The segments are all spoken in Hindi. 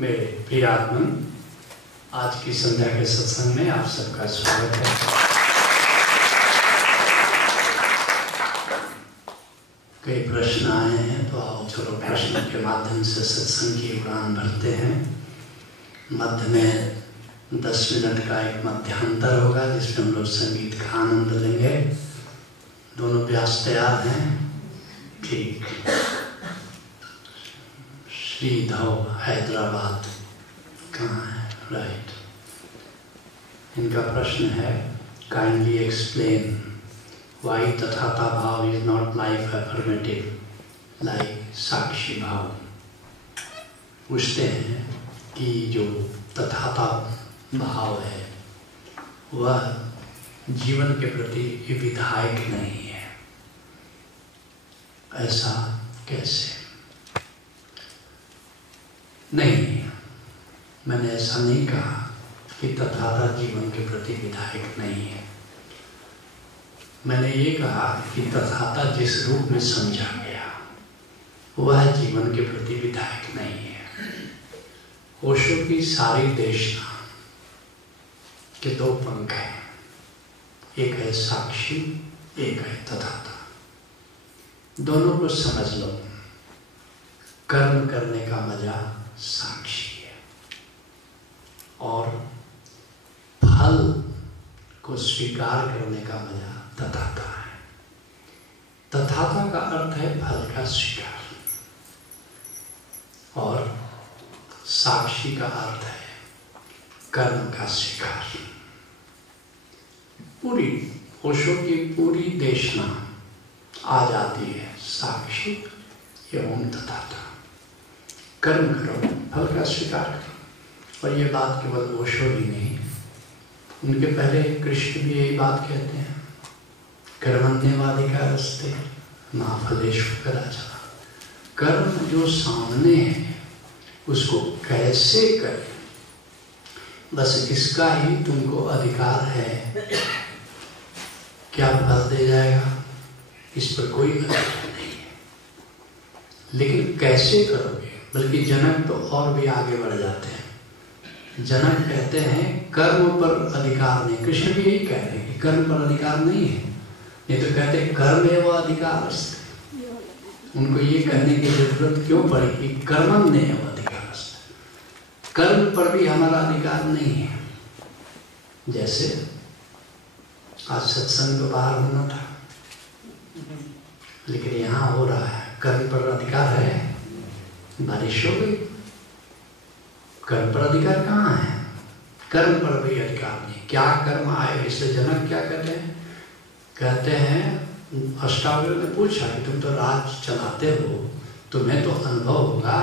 मेरे प्रिय आत्मन, आज की संध्या के सत्संग में आप सबका स्वागत है। कई प्रश्न आए हैं तो आओ चलो प्रश्न के माध्यम से सत्संग की उड़ान भरते हैं। मध्य में 10 मिनट का एक मध्यांतर होगा जिसमें हम लोग संगीत का आनंद लेंगे। दोनों व्यास तैयार हैं? ठीक। श्रीधव हैदराबाद कहाँ है? राइट। इनका प्रश्न है, kindly explain why tathata bhava is not life affirmative like sakshi bhava. पूछते हैं कि जो तथाता भाव है वह जीवन के प्रति विधायक नहीं है, ऐसा कैसे? नहीं, मैंने ऐसा नहीं कहा कि तथाता जीवन के प्रति विधायक नहीं है। मैंने ये कहा कि तथाता जिस रूप में समझा गया वह जीवन के प्रति विधायक नहीं है। ओशो की सारी देशना के 2 पंख हैं, एक है साक्षी, एक है तथाता। दोनों को समझ लो। कर्म करने का मजा साक्षी है और फल को स्वीकार करने का मजा तथाता है। तथाता का अर्थ है फल का स्वीकार और साक्षी का अर्थ है कर्म का स्वीकार। पूरी ओशो की पूरी देशना आ जाती है साक्षी एवं तथाता। कर्म करो, फल का स्वीकार करो। और ये बात केवल ओशो ही नहीं, उनके पहले कृष्ण भी यही बात कहते हैं, कर्मण्येवाधिकारस्ते मा फलेषु कदाचन। कर्म जो सामने है उसको कैसे करें, बस इसका ही तुमको अधिकार है। क्या फल दे जाएगा इस पर कोई अधिकार नहीं है, लेकिन कैसे करोगे? बल्कि जनक तो और भी आगे बढ़ जाते हैं। जनक कहते हैं कर्म पर अधिकार नहीं। कृष्ण भी यही कहते हैं कि कर्म पर अधिकार नहीं है, नहीं तो कहते हैं कर्म एवं अधिकार। उनको ये कहने की जरूरत क्यों पड़ी कि कर्मण्य एवं अधिकार, कर्म पर भी हमारा अधिकार नहीं है। जैसे आज सत्संग तो बाहर होना था, लेकिन यहाँ हो रहा है। कर्म पर अधिकार है, बारिश हो गई, कर्म पर अधिकार कहाँ है? कर्म पर भी अधिकार नहीं। क्या कर्म आए? इसलिए जनक क्या कहते हैं अष्टावक्र ने पूछा कि तुम तो राज चलाते हो, तुम्हें तो अनुभव होगा,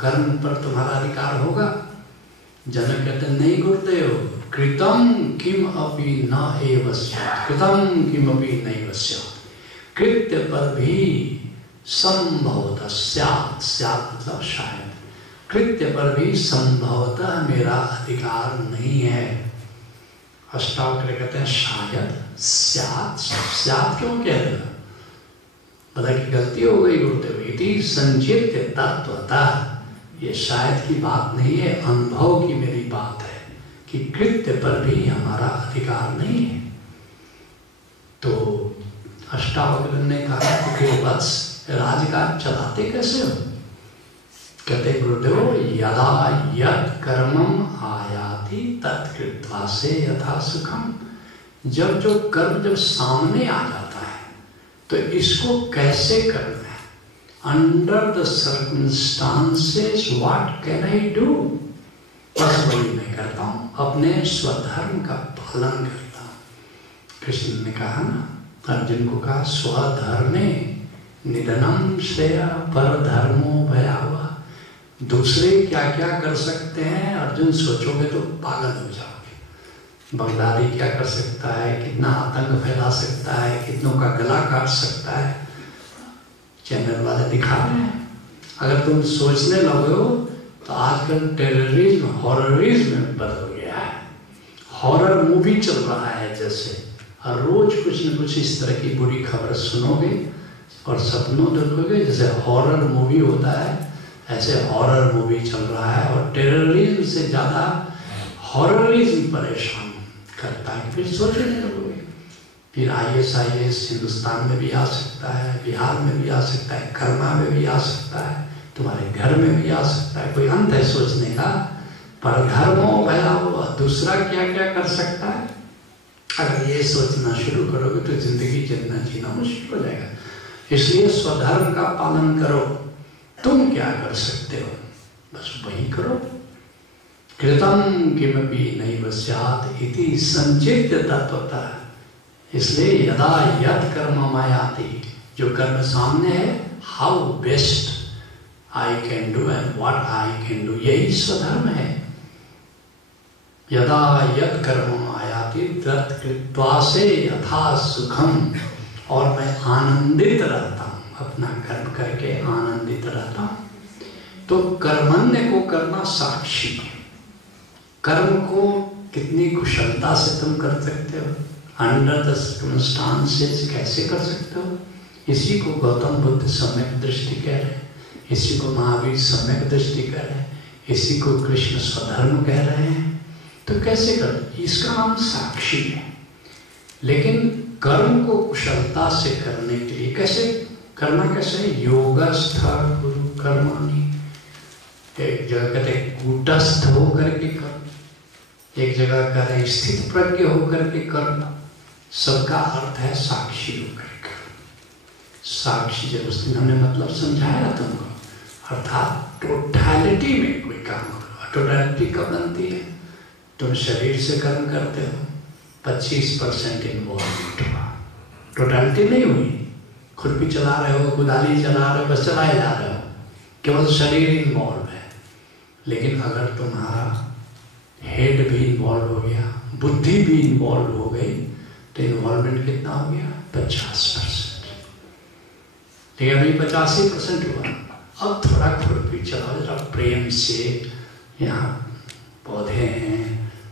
कर्म पर तुम्हारा अधिकार होगा। जनक कहते नहीं गुरुदेव, कृतम किम अपि न एव स्यात्, कृतम किम अपि नैव स्यात्। कृत्य पर भी संभवतः स्यात्, स्यात् मतलब शायद, कृत्य पर भी संभवतः मेरा अधिकार नहीं है। अष्टावक्र कहते हैं शायद, स्यात्, स्यात् क्यों कह रहे हो? बता कि गलती हो गई गुरुदेव, इति संचित्य तत्वतः। ये शायद की बात नहीं है, अनुभव की मेरी बात है कि कृत्य पर भी हमारा अधिकार नहीं है। तो अष्टावक्र ने कहा कि वत्स राजकाज चलाते कैसे हो? कहते गुरुदेव यदा यत् कर्मम आयाति तत्कृत्वा से यथा सुखम। जब जो कर्म जब सामने आ जाता है तो इसको कैसे करना है? Under the circumstances what can I do? बस वही मैं करता हूँ, अपने स्वधर्म का पालन करता हूँ। कृष्ण ने कहा ना, अर्जुन को कहा स्वधर्मे निधनम श्रेय पर धर्मो भयावह। दूसरे क्या क्या कर सकते हैं अर्जुन, सोचोगे तो पागल हो जाओगे। बगदादी क्या कर सकता है, कितना आतंक फैला सकता है, कितनों का गला काट सकता है, चैनल वाले दिखा रहे हैं। अगर तुम सोचने लगे हो तो आजकल टेररिज्म हॉररिज्म बदल गया है। हॉरर मूवी चल रहा है जैसे, और रोज कुछ न कुछ इस तरह की बुरी खबर सुनोगे और सपनों देखोगे जैसे हॉरर मूवी होता है। ऐसे हॉरर मूवी चल रहा है और टेररिज्म से ज़्यादा हॉररिज्म परेशान करता है। फिर सोचने लगोगे, फिर IS हिंदुस्तान में भी आ सकता है, बिहार में भी आ सकता है, कर्मा में भी आ सकता है, तुम्हारे घर में भी आ सकता है। कोई अंत है सोचने का? पर धर्मों भयावह दूसरा क्या क्या कर सकता है? अगर ये सोचना शुरू करोगे तो जिंदगी जीना मुश्किल हो जाएगा। इसलिए स्वधर्म का पालन करो। तुम क्या कर सकते हो, बस वही करो। कृतम किमपि नैव स्यात् इति संचित्य तत्वतः। इसलिए यदा यत् कर्म मायाति, जो कर्म सामने है, how best I can do and what I can do, यही स्वधर्म है। यदा यत् कर्म मायाति तत् कृत्वा से यथा सुखम, और मैं आनंदित रहता हूँ, अपना कर्म करके आनंदित रहता हूँ। तो कर्मण्य को करना साक्षी, कर्म को कितनी कुशलता से तुम कर सकते हो, अंडर द सर्कमस्टांसेस कैसे कर सकते हो। इसी को गौतम बुद्ध सम्यक दृष्टि कह रहे हैं, इसी को महावीर सम्यक दृष्टि कह रहे हैं, इसी को कृष्ण स्वधर्म कह रहे हैं। तो कैसे कर, इसका नाम साक्षी है। लेकिन कर्म को कुशलता से करने के लिए कैसे करना, कैसे है? योगस्थ गुरु कर्माणि। एक जगह कहते हैं कूटस्थ होकर के कर, एक जगह कह रहे स्थित प्रज्ञ होकर के कर। सबका अर्थ है साक्षी होकर कर। साक्षी, जब उस दिन हमने मतलब समझाया तुमको, अर्थात टोटलिटी में कोई काम करो। टोटलिटी कब बनती है? तुम शरीर से कर्म करते हो, 25% इन्वॉल्वमेंट हुआ, टोटलिटी नहीं हुई। खुरपी चला रहे हो, कुदाली चला रहे हो, बस चलाए जा रहे हो, केवल शरीर इन्वॉल्व है। लेकिन अगर तुम्हारा हेड भी इन्वॉल्व हो गया, बुद्धि भी इन्वॉल्व हो गई, तो इन्वॉल्वमेंट कितना हो गया? 50%। ठीक है, अभी 85% हुआ। अब थोड़ा खुरपी चलाओ, जरा प्रेम से। यहाँ पौधे हैं,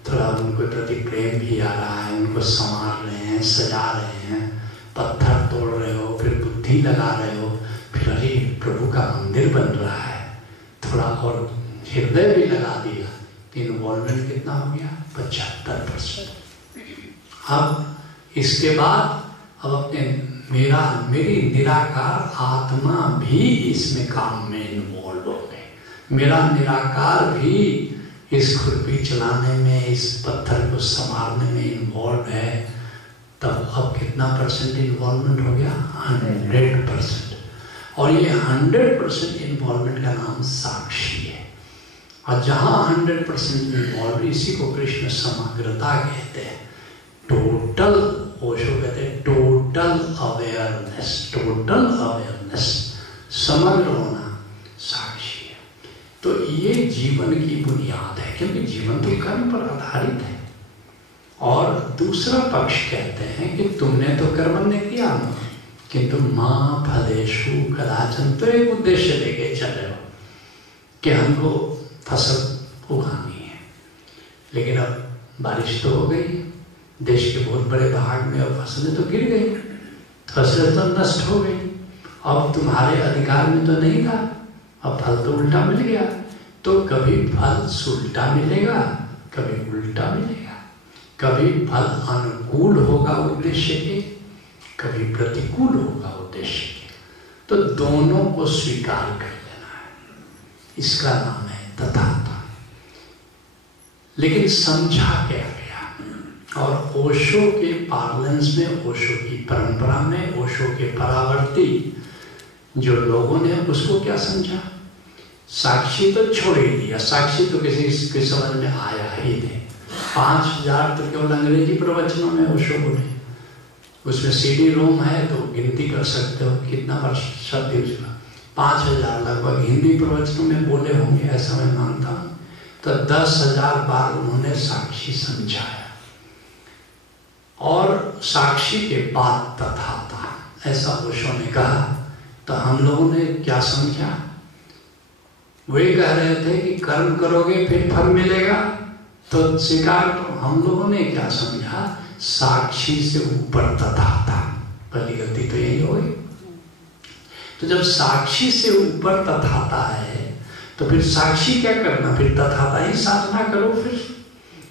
थोड़ा उनको प्रति प्रेम भी आ रहा है, उनको संवार रहे हैं, सजा रहे हैं, पत्थर तोड़ रहे हो, फिर बुद्धि लगा रहे हो, फिर अरे प्रभु का मंदिर बन रहा है, थोड़ा और हृदय भी लगा दिया। इन्वॉल्वमेंट कितना हो गया? 75%। अब इसके बाद अब अपने मेरी निराकार आत्मा भी इसमें काम में इन्वॉल्व हो गए। मेरा निराकार भी इस खुरपी चलाने में, इस पत्थर को संभालने में इन्वॉल्व है। तब अब कितना परसेंट इन्वॉल्वमेंट हो गया? 100%। और ये 100% इन्वॉल्वमेंट का नाम साक्षी है। और जहाँ 100% इन्वॉल्व, इसी को कृष्ण समग्रता कहते हैं। टोटल, ओशो कहते हैं टोटल अवेयरनेस, टोटल अवेयरनेस, समग्र होना साक्षी है। तो ये जीवन की बुनियाद है, क्योंकि जीवन तो कर्म पर आधारित है। और दूसरा पक्ष कहते हैं कि तुमने तो कर्म नहीं किया, किंतु माँ फलेषु कदाचन, तो एक उद्देश्य लेके चले हो कि हमको फसल उगानी है। लेकिन अब बारिश तो हो गई, देश के बहुत बड़े भाग में, अब फसलें तो गिर गई, फसलें तो नष्ट हो गई। अब तुम्हारे अधिकार में तो नहीं था, अब फल तो उल्टा मिल गया। तो कभी फल सुलटा मिलेगा, कभी उल्टा मिलेगा। कभी फल अनुकूल होगा उद्देश्य के, कभी प्रतिकूल होगा उद्देश्य के। तो दोनों को स्वीकार कर लेना है, इसका नाम है तथाता। लेकिन समझा क्या गया? और ओशो के पार्लेंस में, ओशो की परंपरा में, ओशो के परावर्ती जो लोगों ने उसको क्या समझा? साक्षी तो छोड़ ही दिया, साक्षी तो किसी के समझ में आया ही नहीं। 5000 तो केवल अंग्रेजी प्रवचनों में ओशो बोले, उसमें CD रोम है तो गिनती कर सकते हो कितना वर्ष शब्द यूज हुआ। 5000 लगभग हिंदी प्रवचनों में बोले होंगे, ऐसा मैं मानता हूँ। तो 10,000 बार उन्होंने साक्षी समझाया। और साक्षी के बाद तथाता, ऐसा ओशो ने कहा। तो हम लोगों ने क्या समझा? वे कह रहे थे कि कर्म करोगे फिर फल मिलेगा, तो स्वीकार। तो हम लोगों ने क्या समझा? साक्षी से ऊपर तथाता। पहली गलती तो यही हो गई। तो जब साक्षी से ऊपर तथाता है, तो फिर साक्षी क्या करना, फिर तथाता ही साधना करो। फिर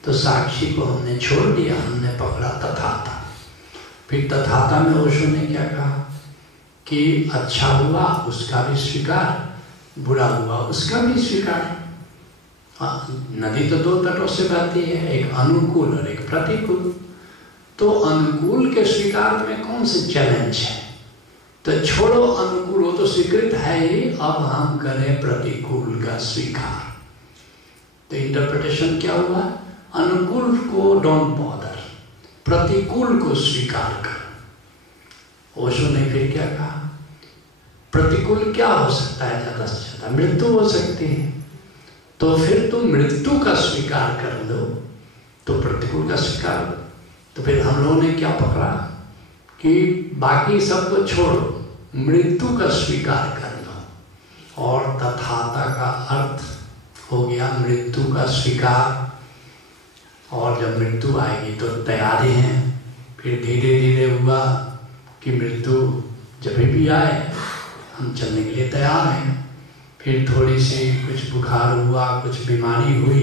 तो साक्षी को हमने छोड़ दिया, हमने पकड़ा तथाता। फिर तथाता में ओशो ने क्या कहा कि अच्छा हुआ उसका भी स्वीकार, बुरा हुआ उसका भी स्वीकार। नदी तो दो तटों से बहती है, एक अनुकूल और एक प्रतिकूल। तो अनुकूल के स्वीकार में कौन से चैलेंज है, तो छोड़ो अनुकूल, वो तो स्वीकृत है ही, अब हम करें प्रतिकूल का स्वीकार। तो इंटरप्रिटेशन क्या हुआ, अनुकूल को डोंट बॉदर, प्रतिकूल को स्वीकार करो। ओशो ने फिर क्या कहा, प्रतिकूल क्या हो सकता है, ज्यादा से ज्यादा मृत्यु हो सकती है, तो फिर तुम मृत्यु का स्वीकार कर लो, तो प्रतिकूल का स्वीकार। तो फिर हम लोगों ने क्या पकड़ा कि बाकी सबको छोड़ो, मृत्यु का स्वीकार कर लो। और तथाता का अर्थ हो गया मृत्यु का स्वीकार। और जब मृत्यु आएगी तो तैयारी है। फिर धीरे धीरे हुआ कि मृत्यु जब भी आए हम चलने के लिए तैयार हैं। फिर थोड़ी सी कुछ बुखार हुआ, कुछ बीमारी हुई,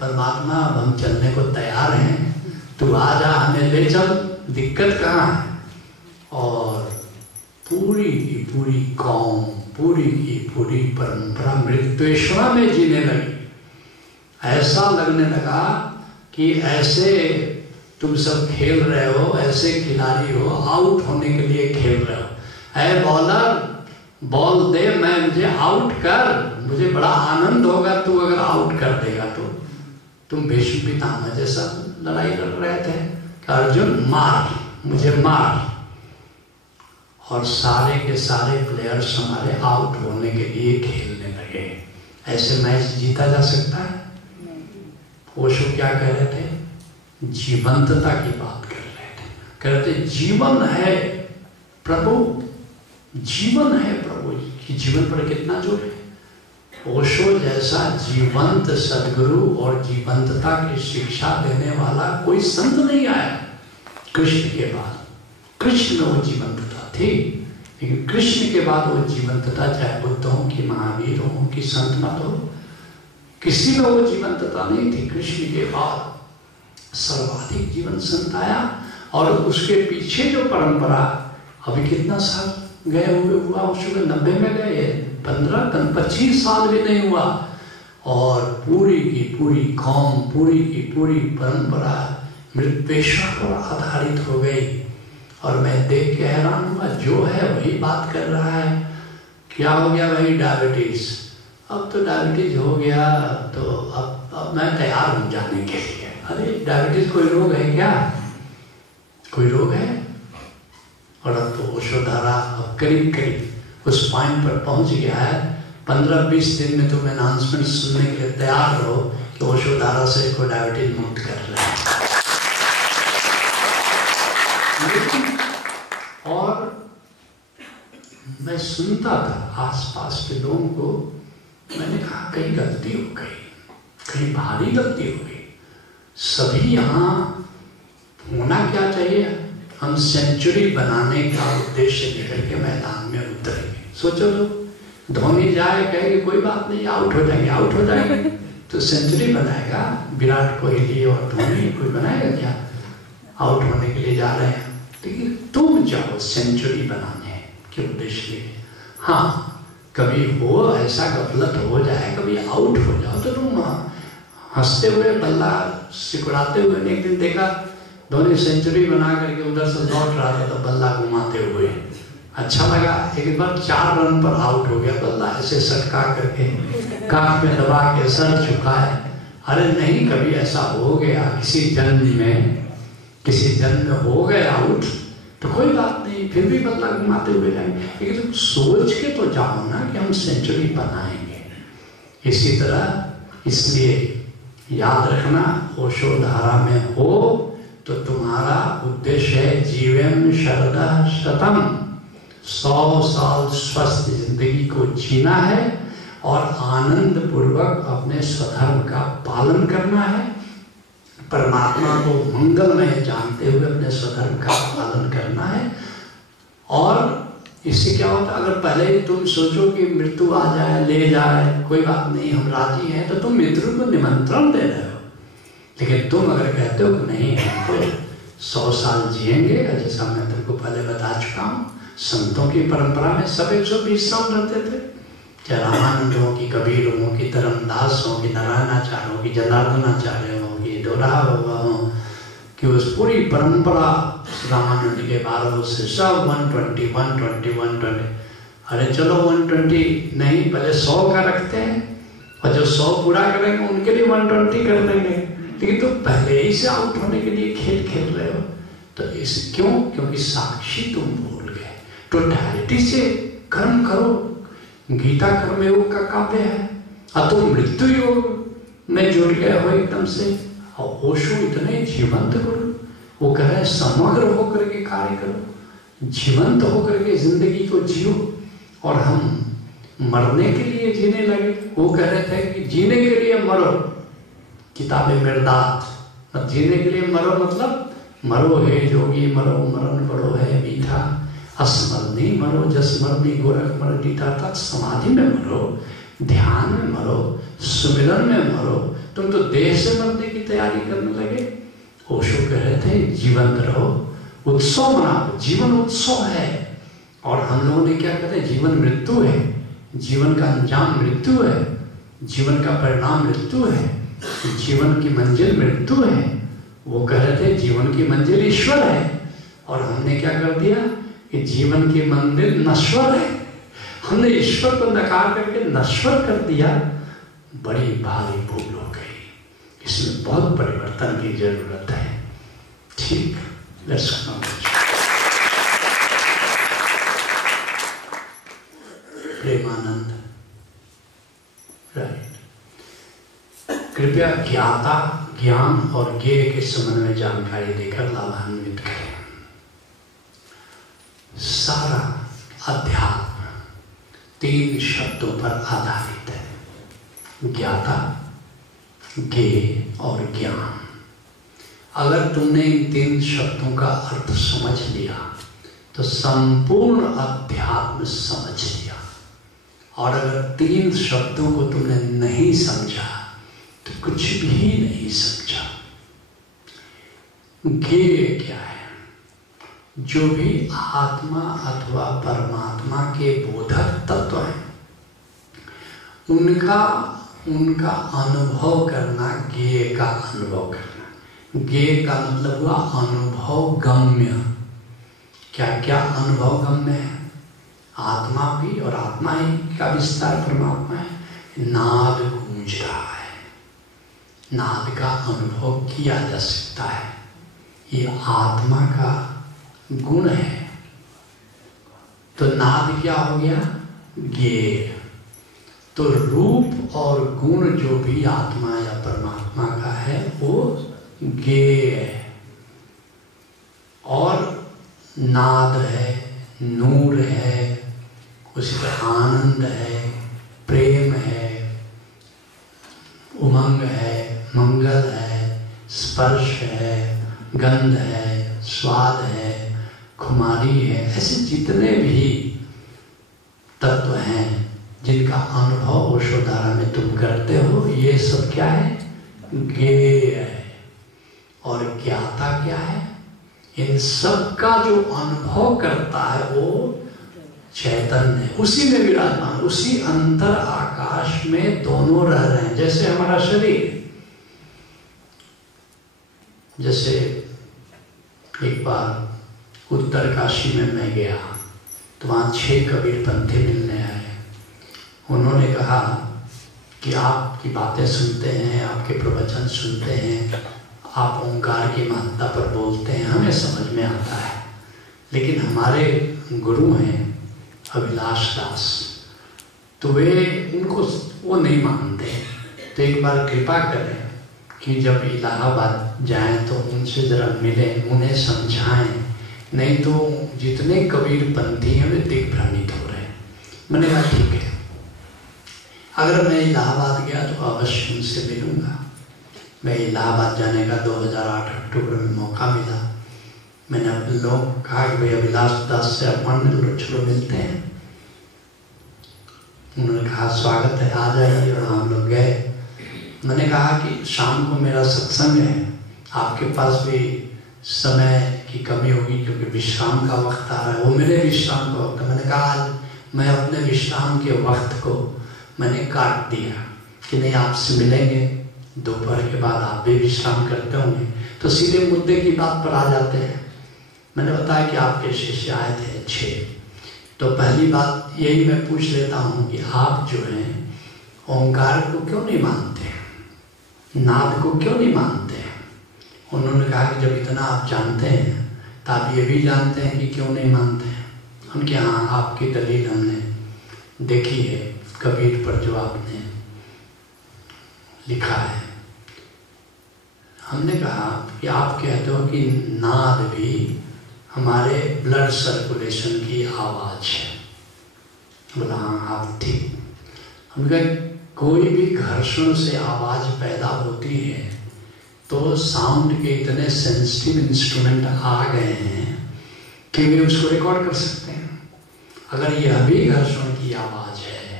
परमात्मा अब हम चलने को तैयार हैं, तू आ जा, हमें ले चल, दिक्कत कहाँ है। और पूरी की पूरी कौम, पूरी की पूरी परंपरा मृत्युएश्वरा में जीने लगी। ऐसा लगने लगा कि ऐसे तुम सब खेल रहे हो, ऐसे खिलाड़ी हो, आउट होने के लिए खेल रहे हो। ऐ बॉलर, बॉल दे, मैं मुझे आउट कर, मुझे बड़ा आनंद होगा तू अगर आउट कर देगा तो। तुम भीष्म पितामह जैसा लड़ाई लड़ रहे थे कि अर्जुन मार, मुझे मार, और सारे के सारे प्लेयर्स हमारे आउट होने के लिए खेलने लगे। ऐसे मैच जीता जा सकता है? ओशो क्या कह रहे थे, जीवंतता की बात कर रहे थे। कह रहे थे जीवन है प्रभु, जीवन है प्रभु की, जीवन पर कितना जोर है। ओशो जैसा जीवंत सदगुरु और जीवंतता की शिक्षा देने वाला कोई संत नहीं आया कृष्ण के बाद। कृष्ण में वो जीवंतता थी, लेकिन कृष्ण के बाद वो जीवंतता, चाहे बुद्ध हो कि महावीर हो कि संत मत हो, किसी में वो जीवंतता नहीं थी। कृष्ण के बाद सर्वाधिक जीवन संत आया। और उसके पीछे जो परंपरा, अभी कितना साल गए हुए हुआ, उसमें 90 में गए, 15-25 साल भी नहीं हुआ, और पूरी की पूरी कौम, पूरी की पूरी परंपरा मृत्युएश्वर पर आधारित हो गई। और मैं देख के हैरान हुआ, जो है वही बात कर रहा है। क्या हो गया भाई, डायबिटीज, अब तो डायबिटीज हो गया, तो अब मैं तैयार हूं जाने के लिए। अरे डायबिटीज कोई रोग है क्या, कोई रोग है? और अब तो ओशोधारा अब करीब करीब उस पॉइंट पर पहुंच गया है। 15-20 दिन में तुम अनाउंसमेंट सुनने के लिए तैयार रहो कि ओशोधारा से को डायबिटीज मुक्त कर रहे हैं। और मैं सुनता था आसपास के लोगों को, मैंने कहा कहीं गलती हो गई, कहीं भारी गलती हो गई। सभी यहाँ होना क्या चाहिए, हम सेंचुरी बनाने का उद्देश्य लेकर के मैदान में उतरेंगे। सोचो तो धोनी जाए, कहेंगे कोई बात नहीं, आउट हो जाएंगे, आउट हो जाएंगे, तो सेंचुरी बनाएगा विराट कोहली और धोनी, कोई बनाएगा क्या? आउट होने के लिए जा रहे हैं। लेकिन तुम जाओ सेंचुरी बनाने के उद्देश्य लिए। हाँ, कभी हो ऐसा गफलत हो जाए, कभी आउट हो जाओ, तो तुम हंसते हुए, बल्ला सिकुड़ाते हुए। एक दिन देखा धोनी सेंचुरी बना करके उधर से लौट रहा था, तो बल्ला घुमाते हुए अच्छा लगा। एक बार 4 रन पर आउट हो गया, बल्ला ऐसे सटका करके कांख में दबा के सर झुकाए। अरे नहीं, कभी ऐसा हो गया किसी जन्म में, किसी जन्म में हो गए आउट, तो कोई बात नहीं, फिर भी बल्ला घुमाते हुए जाएंगे। लेकिन तुम सोच के तो जाओ ना कि हम सेंचुरी बनाएंगे। इसी तरह, इसलिए याद रखना, ओशोधारा में हो तो तुम्हारा उद्देश्य है जीवेम शरदः शतम, 100 साल स्वस्थ जिंदगी को जीना है और आनंद पूर्वक अपने स्वधर्म का पालन करना है। परमात्मा को मंगलमय जानते हुए अपने स्वधर्म का पालन करना है। और इससे क्या होता है, अगर पहले ही तुम सोचो कि मृत्यु आ जाए, ले जाए, कोई बात नहीं, हम राजी हैं, तो तुम मृत्यु को निमंत्रण दे रहे हो। लेकिन तुम अगर कहते हो कि नहीं, हम तो 100 साल जिएंगे, जैसा मैं तुमको पहले बता चुका हूँ, संतों की परंपरा में सब 120 साल रहते थे। चाहे रामानंद हो कि कबीर हो कि धर्मदास हो कि नारायणाचार्य हो कि जनार्दनाचार्य हो कि दोराहा बाबा हो, कि उस पूरी परंपरा रामानंद के 12 से सब 120 120 120। अरे चलो 120 नहीं, पहले 100 का रखते हैं, और जो 100 पूरा करेंगे उनके लिए 120 कर देंगे। लेकिन तुम पहले ही से आउट होने के लिए खेल खेल रहे हो, तो इस क्यों? क्योंकि साक्षी तुम भूल गए। टोटलिटी से कर्म करो। गीता कर्म योग का काव्य है, और तुम मृत्यु योग में जुड़ गए हो एकदम से। और ओशो इतने जीवंत गुरु, वो कह रहे समग्र होकर के कार्य करो, जीवंत होकर के जिंदगी को जियो। और हम मरने के लिए जीने लगे। वो कह रहे थे कि जीने के लिए मरो, किताबें मिर्दात, और जीने के लिए मरो मतलब मरो हे जोगी मरो, मरण बड़ो है मीठा, अस्मरणी मरो जसमरणी गोरख मर दीता तक, समाधि में मरो, ध्यान में मरो, सुमिरन में मरो। तुम तो देह से मरने की तैयारी करने लगे। ओशो कह रहे थे जीवंत रहो, उत्सव मनाओ, जीवन उत्सव है। और हम लोगों ने क्या कहते हैं, जीवन मृत्यु है, जीवन का अंजाम मृत्यु है, जीवन का परिणाम मृत्यु है, जीवन की मंजिल मृत्यु है। वो कह रहे थे जीवन की मंजिल ईश्वर है, और हमने क्या कर दिया कि जीवन की मंजिल नश्वर है। हमने ईश्वर को नकार करके नश्वर कर दिया। बड़ी भारी भूल हो गई, इसमें बहुत परिवर्तन की जरूरत है। ठीक, प्रेमानंद, राइट। कृपया ज्ञाता, ज्ञान और ज्ञेय के संबंध में जानकारी देकर लाभान्वित करें। सारा अध्यात्म 3 शब्दों पर आधारित है, ज्ञाता, ज्ञेय और ज्ञान। अगर तुमने इन 3 शब्दों का अर्थ समझ लिया तो संपूर्ण अध्यात्म समझ लिया। और अगर 3 शब्दों को तुमने नहीं समझा तो कुछ भी नहीं समझा। ज्ञेय क्या है? जो भी आत्मा अथवा परमात्मा के बोधक तत्व हैं, उनका अनुभव करना, ज्ञेय का अनुभव करना। ज्ञेय का मतलब हुआ अनुभव गम्य। क्या क्या अनुभव गम्य है? आत्मा भी, और आत्मा ही का विस्तार परमात्मा है। नाद गूंज रहा है, नाद का अनुभव किया जा सकता है, ये आत्मा का गुण है। तो नाद क्या हो गया? ज्ञेय। तो रूप और गुण जो भी आत्मा या परमात्मा का है वो ज्ञेय है। और नाद है, नूर है, उसी पर आनंद है, प्रेम है, उमंग है, मंगल है, स्पर्श है, गंध है, स्वाद है, खुमारी है। ऐसे जितने भी तत्व हैं जिनका अनुभव ओशोधारा में तुम करते हो, ये सब क्या है? ज्ञेय है। और ज्ञाता क्या है? इन सब का जो अनुभव करता है वो चैतन्य है, उसी में विराजमान, उसी अंतर आकाश में दोनों रह रहे हैं। जैसे हमारा शरीर, जैसे एक बार उत्तर काशी में मैं गया तो वहाँ 6 कबीरपंथी मिलने आए। उन्होंने कहा कि आपकी बातें सुनते हैं, आपके प्रवचन सुनते हैं, आप ओंकार की महत्ता पर बोलते हैं, हमें समझ में आता है, लेकिन हमारे गुरु हैं अभिलाष दास, तो वो नहीं मानते। तो एक बार कृपा करें कि जब इलाहाबाद जाएं तो उनसे जरा मिलें, उन्हें समझाएं, नहीं तो जितने कबीरपंथी हैं वे दिग्भ्रमित हो रहे हैं। मैंने कहा ठीक है, अगर मैं इलाहाबाद गया तो अवश्य उनसे मिलूंगा। मैं इलाहाबाद जाने का 2008 अक्टूबर में मौका मिला। मैंने अपने लोगों को कहा कि भाई अभिलाष दास से अपॉइंटमेंट लो, चलो मिलते हैं। उन्होंने कहा स्वागत है, आ जाइए, और हम लोग गए। मैंने कहा कि शाम को मेरा सत्संग है, आपके पास भी समय की कमी होगी क्योंकि विश्राम का वक्त आ रहा है। वो मेरे विश्राम का वक्त है। मैंने कहा आज मैं अपने विश्राम के वक्त को मैंने काट दिया कि नहीं, आपसे मिलेंगे, दोपहर के बाद आप भी विश्राम करते होंगे, तो सीधे मुद्दे की बात पर आ जाते हैं। मैंने बताया कि आपके शिष्य आए थे अच्छे, तो पहली बात यही मैं पूछ लेता हूँ कि आप जो हैं ओंकार को क्यों नहीं मानते, नाद को क्यों नहीं मानते? उन्होंने कहा कि जब इतना आप जानते हैं तो आप ये भी जानते हैं कि क्यों नहीं मानते हैं। उनके हाँ, आपकी दलील हमने देखी है कबीर पर जो आपने लिखा है। हमने कहा कि आप कहते हो कि नाद भी हमारे ब्लड सर्कुलेशन की आवाज़ है। बोला हाँ, आप ठीक। हमने कहा कोई भी घर्षण से आवाज़ पैदा होती है तो साउंड के इतने सेंसिटिव इंस्ट्रूमेंट आ गए हैं कि वे उसको रिकॉर्ड कर सकते हैं। अगर यह भी घर्षण की आवाज़ है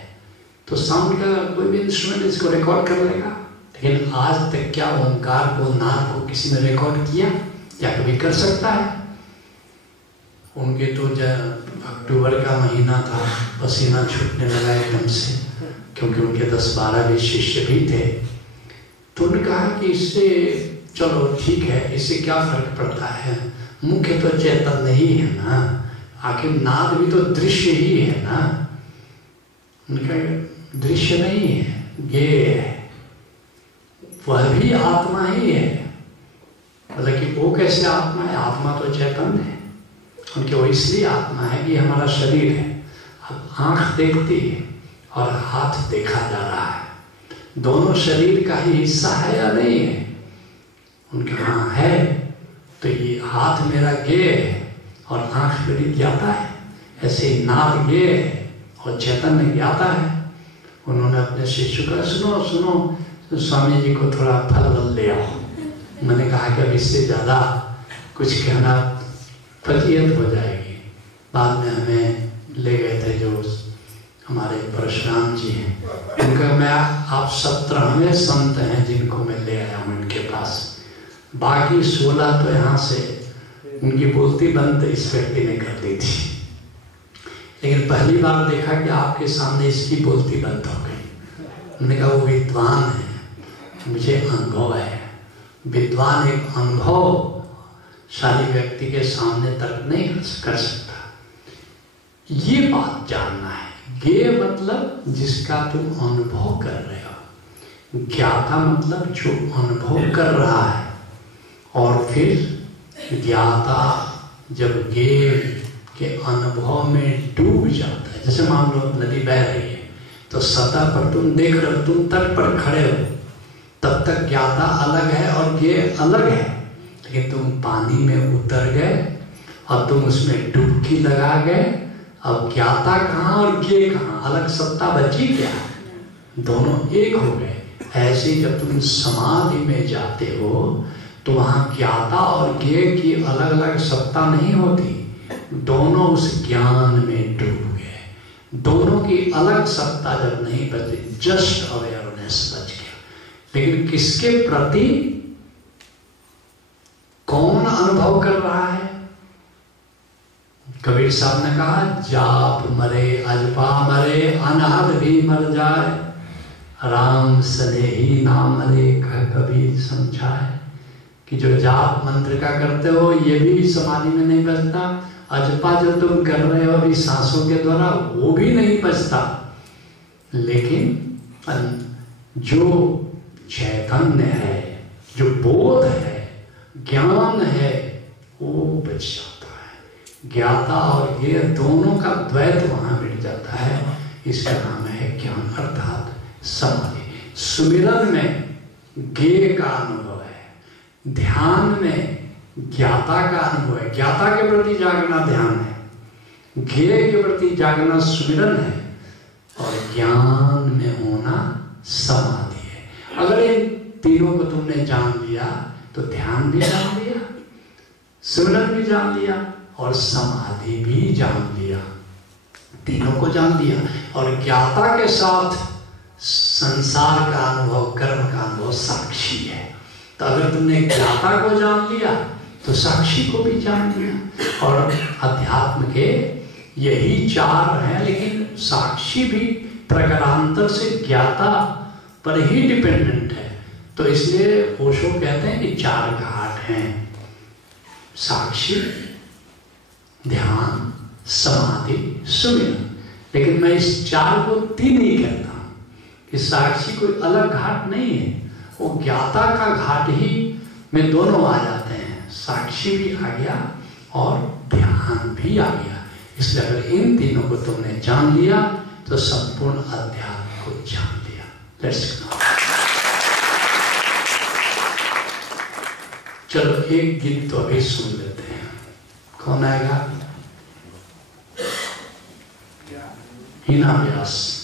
तो साउंड का कोई भी इंस्ट्रूमेंट इसको रिकॉर्ड कर लेगा। लेकिन आज तक क्या ओंकार को, नाद को किसी ने रिकॉर्ड किया या कभी कर सकता है? उनके तो अक्टूबर का महीना था, पसीना छूटने लगा एकदम से, क्योंकि उनके 10-12 भी शिष्य भी थे। तो उन्होंने कहा कि इससे चलो ठीक है, इससे क्या फर्क पड़ता है, मुख्य तो चैतन्य ही है ना, आखिर नाद भी तो दृश्य ही है ना। उनका दृश्य नहीं है, ये है, वह भी आत्मा ही है। मतलब कि वो कैसे आत्मा है? आत्मा तो चैतन्य है। उनके वो इसलिए आत्मा है कि हमारा शरीर है। अब आंख देखती है और हाथ देखा जा रहा है, दोनों शरीर का ही हिस्सा है या नहीं है? उनके हाँ है। तो ये हाथ मेरा गे है और आंख मेरी ज्ञाता है, ऐसे ही नाद गे है और चैतन्य ज्ञाता है। उन्होंने अपने शिष्य को सुनो सुनो, तो स्वामी जी को थोड़ा फल वल ले आओ। मैंने कहा कि अब इससे ज़्यादा कुछ कहना फजीहत हो जाएगी। बाद में हमें ले गए थे जो हमारे परशुराम जी हैं, उनका मैं आप 17वें संत हैं जिनको मैं ले आया हूँ इनके पास। बाकी 16 तो यहाँ से उनकी बोलती बंद इस व्यक्ति ने कर दी थी, लेकिन पहली बार देखा कि आपके सामने इसकी बोलती बंद हो गई। उन्होंने कहा वो विद्वान है, मुझे अनुभव है। विद्वान एक अनुभवशाली व्यक्ति के सामने तर्क नहीं कर सकता। ये बात जानना है। गे मतलब जिसका तुम अनुभव कर रहे हो, ज्ञाता मतलब जो अनुभव कर रहा है। और फिर ज्ञाता जब गे के अनुभव में डूब जाता है, जैसे मान लो नदी बह रही है तो सतह पर तुम देख रहे हो, तुम तट पर खड़े हो, तब तक ज्ञाता अलग है और गे अलग है। लेकिन तुम पानी में उतर गए और तुम उसमें डुबकी लगा गए, अब ज्ञाता कहाँ और गे कहाँ, अलग सत्ता बची क्या? दोनों एक हो गए। ऐसे जब तुम समाधि में जाते हो तो वहाँ ज्ञाता और गे की अलग अलग सत्ता नहीं होती, दोनों उस ज्ञान में डूब गए। दोनों की अलग सत्ता जब नहीं बची, जस्ट अवेयरनेस बच गया। लेकिन किसके प्रति कौन अनुभव कर रहा है? कबीर साहब ने कहा जाप मरे अजपा मरे, अनाथ भी मर जाए, राम स्नेही नाम मरे, कह कबीर समझाए। कि जो जाप मंत्र का करते हो ये भी समाधि में नहीं बचता, अजपा जो तुम कर रहे हो अभी सांसों के द्वारा वो भी नहीं बचता। लेकिन जो चैतन्य है, जो बोध है, ज्ञान है, वो बच जाता है। ज्ञाता और ये दोनों का द्वैत वहां मिट जाता है। इसका नाम है ज्ञान अर्थात समाधि। सुमिरन में गे का अनुभव है, ध्यान में ज्ञाता का अनुभव है। ज्ञाता के प्रति जागना ध्यान है, गे के प्रति जागना सुमिरन है, और ज्ञान में होना समाधि है। अगर इन तीनों को तुमने जान लिया तो ध्यान भी जान लिया, सिमरन भी जान लिया और समाधि भी जान लिया, तीनों को जान लिया। और ज्ञाता के साथ संसार का अनुभव, कर्म का अनुभव साक्षी है। तो अगर तुमने ज्ञाता को जान लिया तो साक्षी को भी जान लिया। और अध्यात्म के यही चार हैं, लेकिन साक्षी भी प्रकारांतर से ज्ञाता पर ही डिपेंडेंट है। तो इसलिए ओशो कहते हैं कि चार घाट हैं, साक्षी, ध्यान, समाधि, सुमिरन। लेकिन मैं इस चार को तीन ही कहता हूं कि साक्षी कोई अलग घाट नहीं है, वो ज्ञाता का घाट ही में दोनों आ जाते हैं, साक्षी भी आ गया और ध्यान भी आ गया। इसलिए अगर इन तीनों को तुमने जान लिया तो संपूर्ण अध्यात्म को जान लिया। Let's go. चलो एक गीत तो अभी सुन लेते हैं। कौन आएगा? हिना व्यास।